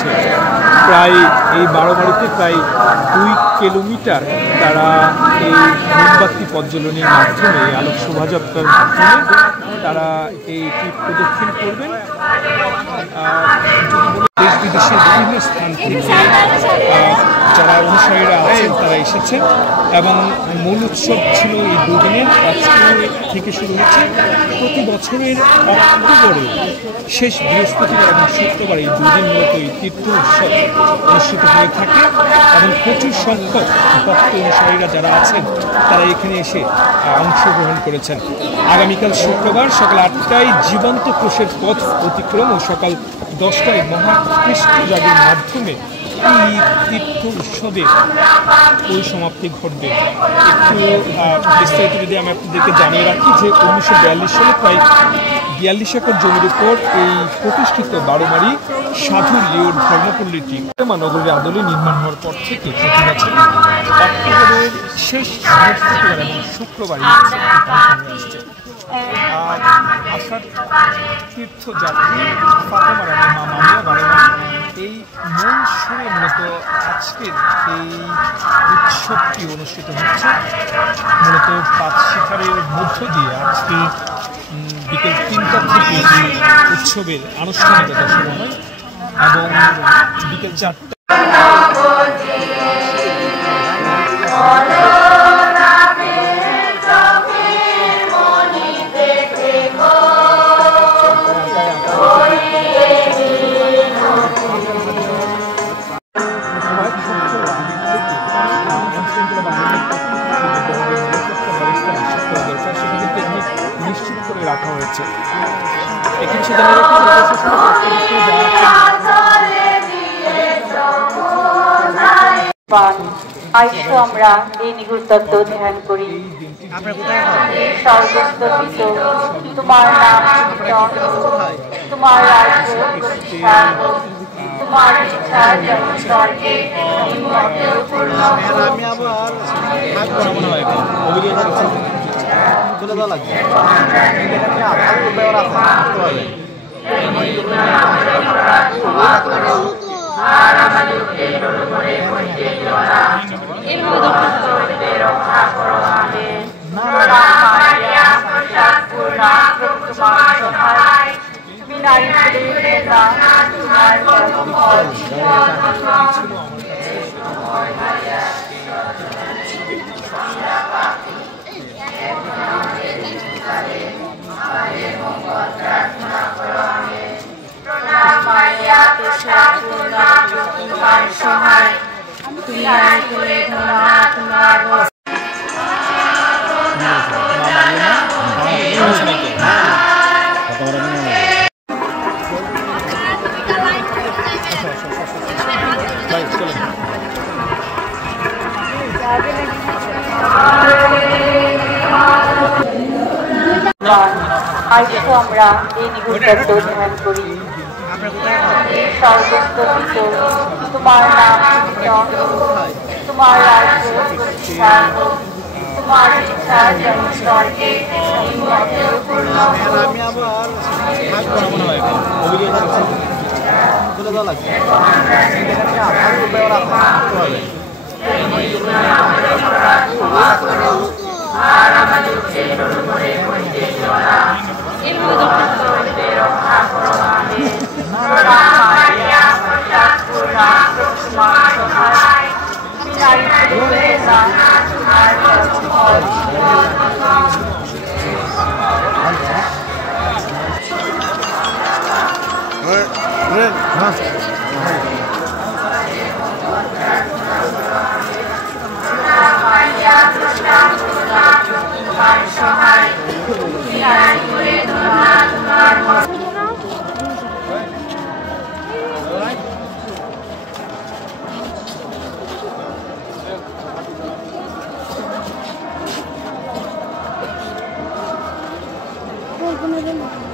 চলছে। প্রায় এই বারোমারিতে প্রায় 2 কিলোমিটার তারা এই মোমবাতি প্রজ্বলনের মাধ্যমে, আলোক শোভাযাত্রার মাধ্যমে তারা এইটি প্রদক্ষিণ করবেন। দেশ বিদেশের বিভিন্ন স্থান থেকে যারা অনুসারীরা আছেন তারা এসেছেন এবং মূল উৎসব ছিল এই দুদিনের। আজকে থেকে শুরু হচ্ছে। প্রতি বছরের অক্টোবরে শেষ বৃহস্পতিবার এবং শুক্রবার এই দুদিন মূলত এই তীর্থ উৎসব অনুষ্ঠিত হয়ে থাকে এবং প্রচুর সংখ্যক ভক্ত অনুসারীরা যারা আছেন তারা এখানে এসে অংশগ্রহণ করেছেন। আগামীকাল শুক্রবার সকাল 8টায় জীবন্ত ক্রুশের পথ অতিক্রম ও সকাল 10টায় মহাকৃষ্ণযাগের মাধ্যমে এই তীর্থ উৎসবে পরিসমাপ্তি ঘটবে। একটু বিস্তারিত যদি আমি আপনাদেরকে জানিয়ে রাখি যে 1942 সালে প্রায় 42 একর জমির উপর এই প্রতিষ্ঠিত বারোমারি সাধু লিওর ধর্মপল্লীটি নগরীর আদলে নির্মাণ হওয়ার পর থেকে প্রতি বছর অক্টোবরের শেষ বৃহস্পতিবার এবং শুক্রবারই আসছে। আসার তীর্থযাত্রী ফাতেমা রানী মা মামিয়া বারোমারি এই মূল সুরে মূলত আজকের এই উৎসবটি অনুষ্ঠিত হচ্ছে। মূলত 5 শিকারের মধ্য দিয়ে আজকে বিকেল 3টা থেকে এই উৎসবের আনুষ্ঠানিকতা শুরু হয় এবং বিকেল 4টা নিশ্চিত করে রাখা হয়েছে। এখানে সে জানিয়ে আইসো আমরা এই নিগুড় তত্ত্ব ধ্যান করি। সর্বস্তবিত তোমার নাম, তোমার রাজ্য প্রতিষ্ঠা, তোমার ইচ্ছা যেমন স্বর্গে তেমনি পূর্ণ আইসো আমরা এই নিগুড় তত্ত্ব ধ্যান করি। সর্বস্তবিত তোমার নাম, তোমার রাজ্য প্রতিষ্ঠা, তোমার ইচ্ছা যেমন স্বর্গে তেমনি পূর্ণ Bueno,